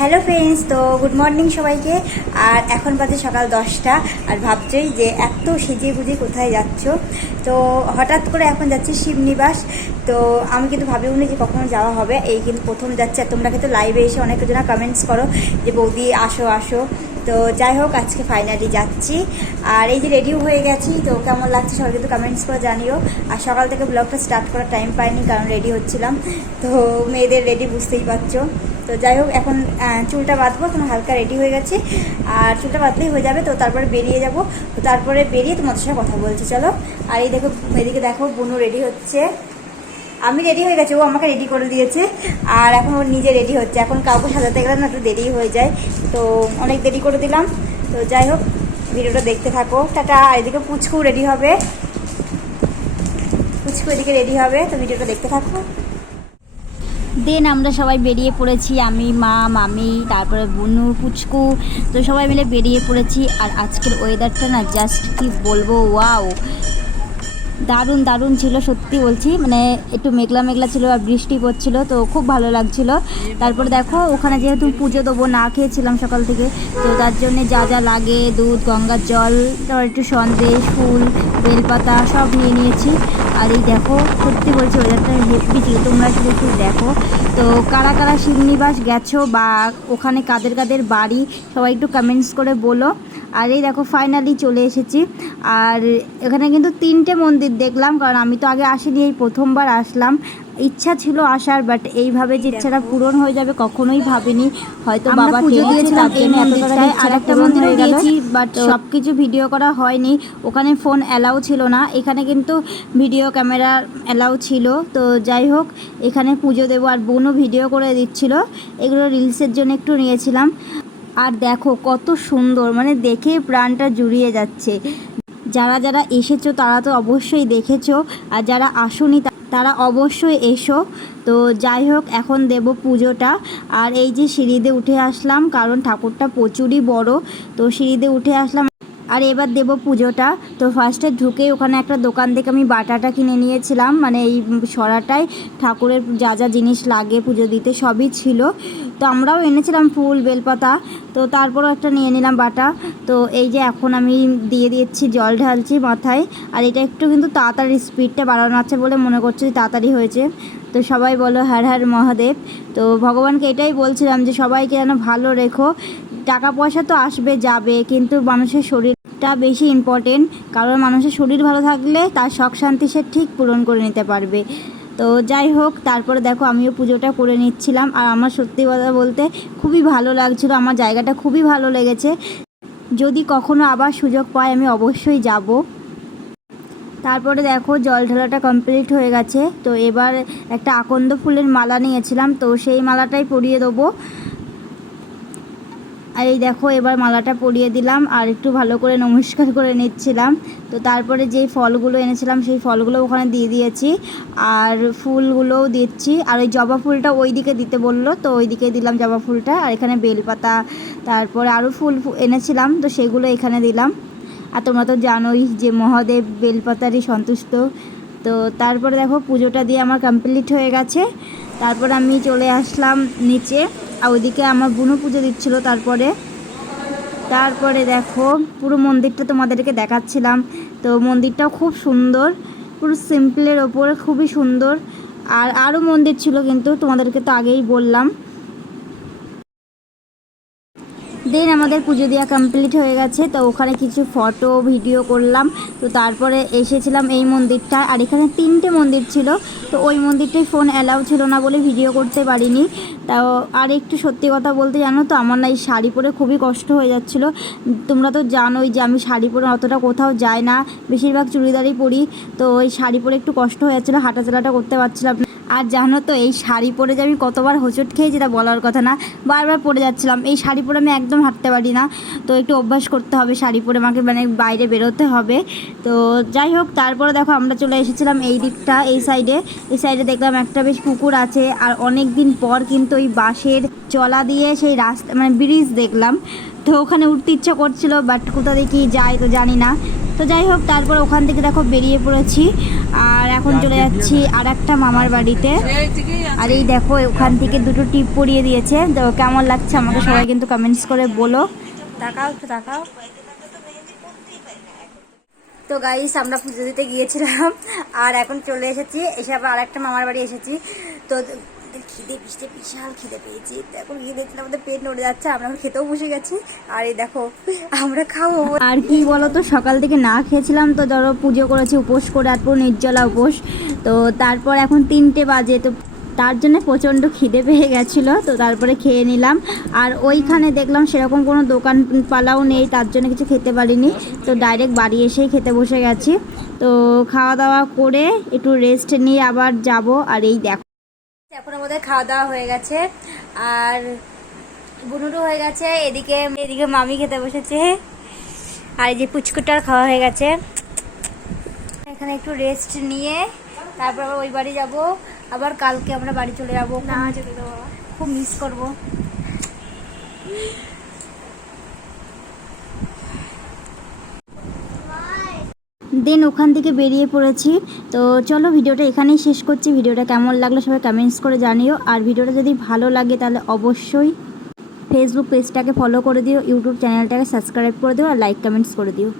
Hello friends, তো good morning সবাইকে। আর এখন বাজে সকাল 10টা। আর ভাবছই যে এত সেজে গুজে কোথায় যাচ্ছ। তো হঠাৎ করে এখন যাচ্ছি শিবনিবাস। তো আমি কিন্তু ভাবিও নি যে কখনো যাওয়া হবে, এই কিন্তু প্রথম যাচ্ছে। আর তোমরা কিন্তু লাইভে এসে অনেকজনা কমেন্টস করো যে বৌদি আসো আসো। তো যাই হোক, আজকে ফাইনালি যাচ্ছি। আর এই যে রেডিও হয়ে গেছি, তো কেমন লাগছে সবাই কিন্তু কমেন্টস করে জানিও। আর সকাল থেকে ব্লগটা স্টার্ট করার টাইম পাইনি, কারণ রেডি হচ্ছিলাম। তো মেয়েদের রেডি বুঝতেই পারছো। তো যাই হোক, এখন চুলটা বাঁধবো, এখন হালকা রেডি হয়ে গেছি। আর চুলটা বাঁধলেই হয়ে যাবে। তো তারপরে বেরিয়ে যাব। তো তারপরে বেরিয়ে তোমাদের সাথে কথা বলছি, চলো। আর এই দেখো, এদিকে দেখো বুনু রেডি হচ্ছে। আমি রেডি হয়ে গেছি, ও আমাকে রেডি করে দিয়েছে। আর এখন ও নিজে রেডি হচ্ছে। এখন কাউকে সাজাতে গেলে না একটু দেরি হয়ে যায়, তো অনেক দেরি করে দিলাম। তো যাই হোক, ভিডিওটা দেখতে থাকো। টাটা। আর এদিকে পুচকু রেডি হবে, পুচকু এদিকে রেডি হবে। তো ভিডিওটা দেখতে থাকো। দেন আমরা সবাই বেরিয়ে পড়েছি, আমি, মা, মামি, তারপরে বুনু, পুচকু। তো সবাই মিলে বেরিয়ে পড়েছি। আর আজকের ওয়েদারটা না জাস্ট কি বলবো, ওয়াও, দারুণ দারুণ ছিল সত্যি বলছি। মানে একটু মেঘলা মেঘলা ছিল আর বৃষ্টি পড়ছিল, তো খুব ভালো লাগছিল। তারপরে দেখো, ওখানে যেহেতু পুজো দেবো, না খেয়েছিলাম সকাল থেকে, তো তার জন্যে যা যা লাগে, দুধ, গঙ্গার জল, তারপর একটু সন্দেশ, ফুল, বেলপাতা সব নিয়ে নিয়েছি। আর এই দেখো, সত্যি বলছি ওয়েদারটা হেভি ছিল, তোমরা একটু দেখো। তো কারা কারা শিবনিবাস গেছো বা ওখানে কাদের কাদের বাড়ি, সবাই একটু কমেন্টস করে বলো। আর এই দেখো ফাইনালি চলে এসেছি। আর এখানে কিন্তু 3টে মন্দির দেখলাম, কারণ আমি তো আগে আসিনি, এই প্রথমবার আসলাম। ইচ্ছা ছিল আসার, বাট এইভাবে যে ইচ্ছাটা পূরণ হয়ে যাবে কখনোই ভাবিনি। হয়তো বাবা পুজো দিয়েছিলাম এই মন্দিরটায়, আর একটা মন্দিরে গিয়েছি, বাট সব কিছু ভিডিও করা হয়নি। ওখানে ফোন অ্যালাউ ছিল না, এখানে কিন্তু ভিডিও ক্যামেরা অ্যালাউ ছিল। তো যাই হোক, এখানে পুজো দেবো। আর বোনও ভিডিও করে দিচ্ছিল, এগুলো রিলসের জন্য একটু নিয়েছিলাম। আর দেখো কত সুন্দর, মানে দেখে প্রাণটা জুড়িয়ে যাচ্ছে। যারা যারা এসেছো তারা তো অবশ্যই দেখেছো, আর যারা আসোনি তারা অবশ্যই এসো। তো যাই হোক, এখন দেব পুজোটা। আর এই যে সিঁড়িতে উঠে আসলাম, কারণ ঠাকুরটা প্রচুরই বড়, তো সিঁড়িতে উঠে আসলাম। আর এবার দেব পুজোটা। তো ফার্স্টে ঢুকে ওখানে একটা দোকান থেকে আমি বাটাটা কিনে নিয়েছিলাম, মানে এই সরাটায় ঠাকুরের যা যা জিনিস লাগে পুজো দিতে সবই ছিল। তো আমরাও এনেছিলাম ফুল, বেলপাতা। তো তারপরও একটা নিয়ে নিলাম বাটা। তো এই যে এখন আমি দিয়ে দিচ্ছি, জল ঢালছি মাথায়। আর এটা একটু কিন্তু তাড়াতাড়ি স্পিডটা বাড়ানো আছে বলে মনে করছি তাড়াতাড়ি হয়েছে। তো সবাই বলো হর হর মহাদেব। তো ভগবানকে এটাই বলছিলাম যে সবাইকে যেন ভালো রেখো। টাকা পয়সা তো আসবে যাবে, কিন্তু মানুষের শরীরটা বেশি ইম্পর্টেন্ট, কারণ মানুষের শরীর ভালো থাকলে তার শখ শান্তি সে ঠিক পূরণ করে নিতে পারবে। তো যাই হোক, তারপরে দেখো আমিও পুজোটা করে নিচ্ছিলাম। আর আমার সত্যি কথা বলতে খুবই ভালো লাগছিলো, আমার জায়গাটা খুবই ভালো লেগেছে। যদি কখনো আবার সুযোগ পাই আমি অবশ্যই যাব। তারপরে দেখো জল ঢালাটা কমপ্লিট হয়ে গেছে। তো এবার একটা আকন্দ ফুলের মালা নিয়েছিলাম, তো সেই মালাটাই পরিয়ে দেবো। আর এই দেখো, এবার মালাটা পরিয়ে দিলাম আর একটু ভালো করে নমস্কার করে নিচ্ছিলাম। তো তারপরে যেই ফলগুলো এনেছিলাম সেই ফলগুলো ওখানে দিয়ে দিয়েছি, আর ফুলগুলোও দিচ্ছি। আর ওই জবা ফুলটা ওই দিকে দিতে বললো, তো ওই দিকে দিলাম জবা ফুলটা। আর এখানে বেলপাতা, তারপরে আরও ফুল এনেছিলাম, তো সেগুলো এখানে দিলাম। আর তোমরা তো জানোই যে মহাদেব বেলপাতারই সন্তুষ্ট। তো তারপরে দেখো পুজোটা দিয়ে আমার কমপ্লিট হয়ে গেছে। তারপর আমি চলে আসলাম নিচে, আর ওইদিকে আমার বুনু পুজো দিচ্ছিল। তারপরে দেখো পুরো মন্দিরটা তোমাদেরকে দেখাচ্ছিলাম। তো মন্দিরটাও খুব সুন্দর, পুরো সিম্পলের ওপরে খুবই সুন্দর। আর আরও মন্দির ছিল, কিন্তু তোমাদেরকে তো আগেই বললাম। দেন আমাদের পুজো দেওয়া কমপ্লিট হয়ে গেছে। তো ওখানে কিছু ফটো ভিডিও করলাম। তো তারপরে এসেছিলাম এই মন্দিরটা। আর এখানে 3টে মন্দির ছিল, তো ওই মন্দিরটাই ফোন অ্যালাউ ছিল না বলে ভিডিও করতে পারিনি। তাও আর একটু সত্যি কথা বলতে জানো তো, আমার না এই শাড়ি পরে খুবই কষ্ট হয়ে যাচ্ছিলো। তোমরা তো জানোই যে আমি শাড়ি পরে অতটা কোথাও যাই না, বেশিরভাগ চুড়িদারই পরি। তো ওই শাড়ি পরে একটু কষ্ট হয়ে যাচ্ছিলো, হাঁটাচলাটা করতে পারছিলাম না। আর জানো তো এই শাড়ি পরে যে আমি কতবার হোঁচট খেয়েছি তা বলার কথা না, বারবার পরে যাচ্ছিলাম। এই শাড়ি পরে আমি একদম হাঁটতে পারি না, তো একটু অভ্যাস করতে হবে শাড়ি পরে, আমাকে মানে বাইরে বেরোতে হবে। তো যাই হোক, তারপরে দেখো আমরা চলে এসেছিলাম এই দিকটা, এই সাইডে দেখলাম একটা বেশ পুকুর আছে। আর অনেক দিন পর কিন্তু ওই বাঁশের চলা দিয়ে সেই রাস্তা, মানে ব্রিজ দেখলাম। তো ওখানে উঠতে ইচ্ছা করছিল, বাট কোথা দিয়ে কি যায় তো জানি না। তো যাই হোক, তারপর ওখান থেকে দেখো বেরিয়ে পড়েছি। আর এখন চলে যাচ্ছি আর একটা মামার বাড়িতে। আর এই দেখো ওখান থেকে দুটো টিপ পরিয়ে দিয়েছে, তো কেমন লাগছে আমাকে সবাই কিন্তু কমেন্টস করে বলো। তাকাও একটু তাকাও। তো গাইস আমরা পুজো দিতে গিয়েছিলাম আর এখন চলে এসেছি, এসে আবার আরেকটা মামার বাড়ি এসেছি। তো খিদে পিসতে বিশাল খিদে পেয়েছি, তো এখন খিদে ছিল, আমাদের পেট নড়ে যাচ্ছে, আমরা এখন খেতেও বসে গেছি। আর এই দেখো আমরা খাবো। আর কি বলো তো, সকাল থেকে না খেয়েছিলাম, তো ধরো পুজো করেছি উপোস করে, আর পুরো নির্জলা উপোস। তো তারপর এখন 3টে বাজে, তো তার জন্য প্রচণ্ড খিদে পেয়ে গেছিলো, তো তারপরে খেয়ে নিলাম। আর ওইখানে দেখলাম সেরকম কোনো দোকান পালাও নেই, তার জন্য কিছু খেতে পারিনি, তো ডাইরেক্ট বাড়ি এসেই খেতে বসে গেছি। তো খাওয়া দাওয়া করে একটু রেস্ট নিয়ে আবার যাব। আর এই দেখো এখন আমাদের খাওয়া দাওয়া হয়ে গেছে আর বুনুরও হয়ে গেছে, এদিকে এদিকে মামি খেতে বসেছে, আর এই যে পুচকুটার খাওয়া হয়ে গেছে। এখানে একটু রেস্ট নিয়ে তারপর আবার ওই বাড়ি যাব, আবার কালকে আমরা বাড়ি চলে যাবো। না যেতে দেবো, খুব মিস করবো। দেন ওখান থেকে বেরিয়ে পড়েছি। তো চলো ভিডিওটা এখানেই শেষ করছি। ভিডিওটা কেমন লাগলো সবাই কমেন্টস করে জানিও। আর ভিডিওটা যদি ভালো লাগে তাহলে অবশ্যই ফেসবুক পেজটাকে ফলো করে দিও, ইউটিউব চ্যানেলটাকে সাবস্ক্রাইব করে দিও, আর লাইক কমেন্টস করে দিও।